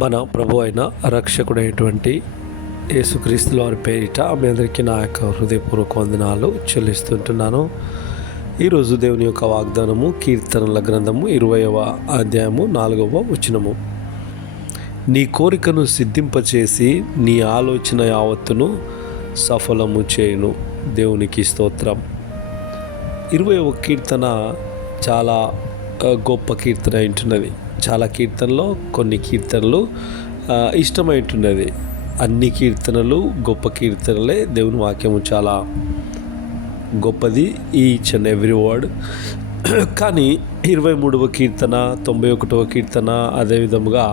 మన ప్రభు అయిన రక్షకుడైనటువంటి యేసుక్రీస్తుల వారి పేరిట మీ అందరికీ నా యొక్క హృదయపూర్వక వందనాలు చెల్లిస్తుంటున్నాను. ఈరోజు దేవుని యొక్క వాగ్దానము కీర్తనల గ్రంథము 20వ అధ్యాయము 4వ వచనము. నీ కోరికను సిద్ధింపచేసి నీ ఆలోచన యావత్తును సఫలము చేయును. దేవునికి స్తోత్రం. 20వ కీర్తన చాలా గొప్ప కీర్తన ఉంటున్నది. చాలా కీర్తనలో కొన్ని కీర్తనలు ఇష్టమైంటున్నది. అన్ని కీర్తనలు గొప్ప కీర్తనలే. దేవుని వాక్యము చాలా గొప్పది, ఈచ్ అండ్ ఎవ్రీ వర్డ్. కానీ 23వ కీర్తన, 91వ కీర్తన, అదేవిధముగా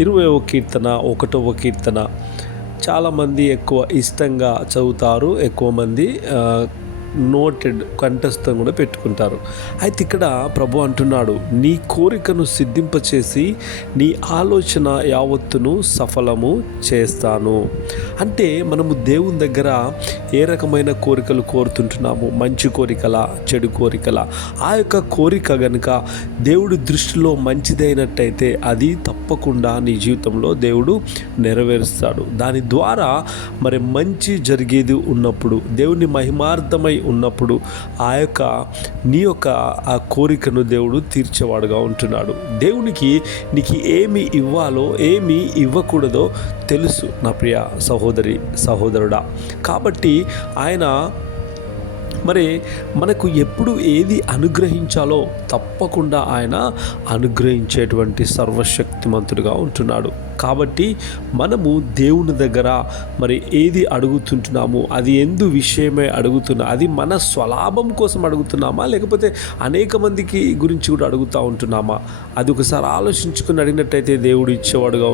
20వ కీర్తన, 1వ కీర్తన చాలామంది ఎక్కువ ఇష్టంగా చదువుతారు. ఎక్కువ మంది నోటెడ్ కంఠస్థం కూడా పెట్టుకుంటారు. అయితే ఇక్కడ ప్రభు అంటున్నాడు, నీ కోరికను సిద్ధింపచేసి నీ ఆలోచన యావత్తును సఫలము చేస్తాను. అంటే మనము దేవుని దగ్గర ఏ రకమైన కోరికలు కోరుతుంటున్నాము? మంచి కోరికల, చెడు కోరికల? ఆ యొక్క కోరిక గనుక దేవుడి దృష్టిలో మంచిదైనట్టయితే అది తప్పకుండా నీ జీవితంలో దేవుడు నెరవేరుస్తాడు. దాని ద్వారా మరి మంచి జరిగేది ఉన్నప్పుడు, దేవుని మహిమార్థమై ఉన్నప్పుడు నీ యొక్క ఆ కోరికను దేవుడు తీర్చేవాడుగా ఉంటున్నాడు. దేవునికి నీకు ఏమి ఇవ్వాలో ఏమి ఇవ్వకూడదో తెలుసు నా ప్రియ సహోదరుడా. కాబట్టి ఆయన మరి మనకు ఎప్పుడు ఏది అనుగ్రహించాలో తప్పకుండా ఆయన అనుగ్రహించేటువంటి సర్వశక్తిమంతుడిగా ఉంటున్నాడు. కాబట్టి మనము దేవుని దగ్గర మరి ఏది అడుగుతుంటున్నాము, అది ఎందు విషయమే అడుగుతున్నా, అది మన స్వలాభం కోసం అడుగుతున్నామా, లేకపోతే అనేక మందికి గురించి కూడా అడుగుతూ ఉంటున్నామా? అది ఒకసారి ఆలోచించుకుని అడిగినట్టయితే దేవుడు ఇచ్చేవాడుగా